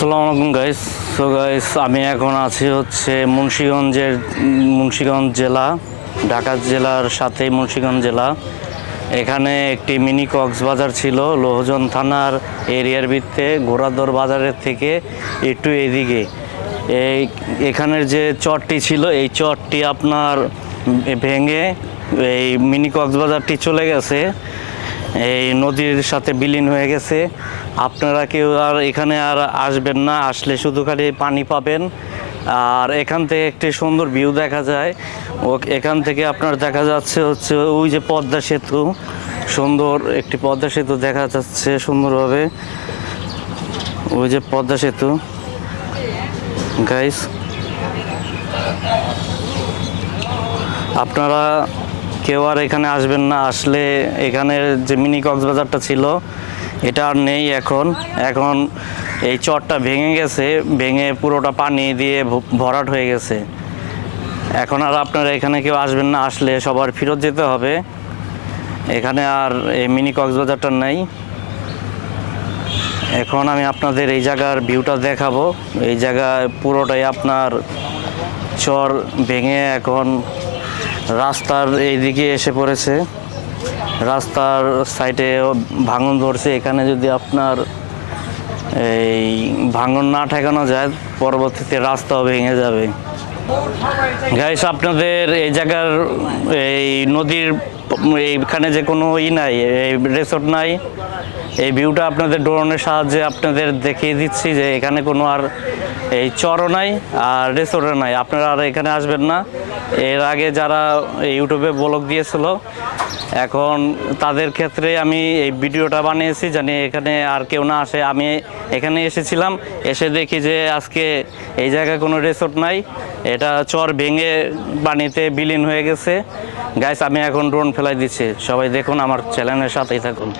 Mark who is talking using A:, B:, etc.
A: আসসালামু আলাইকুম guys so guys আমি এখন আছি হচ্ছে মুন্সিগঞ্জের, মুন্সিগঞ্জ জেলা, ঢাকা জেলার সাথে মুন্সিগঞ্জ জেলা। এখানে একটি মিনি কক্সবাজার ছিল, লোহজন থানার এরিয়ার ভিত্তে ঘোড়াদর বাজারের থেকে একটু এদিকে। এই, এখানের যে চরটি ছিল, এই চরটি আপনার ভেঙে এই মিনি কক্সবাজারটি চলে গেছে। এই নদীর সাথে বিলীন হয়ে গেছে। আপনারা কেউ আর এখানে আর আসবেন না, আসলে শুধু খালি পানি পাবেন। আর এখান থেকে একটি সুন্দর ভিউ দেখা যায়। ও এখান থেকে আপনার দেখা যাচ্ছে হচ্ছে ওই যে পদ্মা সেতু। সুন্দর একটি পদ্মা সেতু দেখা যাচ্ছে সুন্দরভাবে। ওই যে পদ্মা সেতু। গাইস আপনারা কেউ আর এখানে আসবেন না, আসলে এখানের যে মিনি কক্সবাজারটা ছিল, এটা আর নেই এখন। এখন এই চরটা ভেঙে গেছে, ভেঙে পুরোটা পানি দিয়ে ভরাট হয়ে গেছে। এখন আর আপনারা এখানে কেউ আসবেন না, আসলে সবার ফেরত যেতে হবে। এখানে আর এই মিনি কক্সবাজারটা নেই। এখন আমি আপনাদের এই জায়গার ভিউটা দেখাবো। এই জায়গায় পুরোটাই আপনার চর ভেঙে এখন রাস্তার এইদিকে এসে পড়েছে। রাস্তার সাইডে ভাঙন ধরছে। এখানে যদি আপনার এই ভাঙন না ঠেকানো যায়, পরবর্তীতে রাস্তাও ভেঙে যাবে। গাইস আপনাদের এই জায়গার এই নদীর এইখানে যে কোনো ই নাই, এই রেসর্ট নাই। এই ভিউটা আপনাদের ড্রোনের সাহায্যে আপনাদের দেখিয়ে দিচ্ছি যে এখানে কোনো আর এই চরও নাই আর রেসর্টও নাই। আপনারা আর এখানে আসবেন না। এর আগে যারা ইউটিউবে ব্লগ দিয়েছিল, এখন তাদের ক্ষেত্রে আমি এই ভিডিওটা বানিয়েছি জানি এখানে আর কেউ না আসে। আমি এখানে এসেছিলাম, এসে দেখি যে আজকে এই জায়গায় কোনো রেসর্ট নাই। এটা চর ভেঙে পানিতে বিলীন হয়ে গেছে। গাইস আমি এখন ড্রোন ফেলাই দিচ্ছি। সবাই দেখুন, আমার চ্যানেলের সাথেই থাকুন।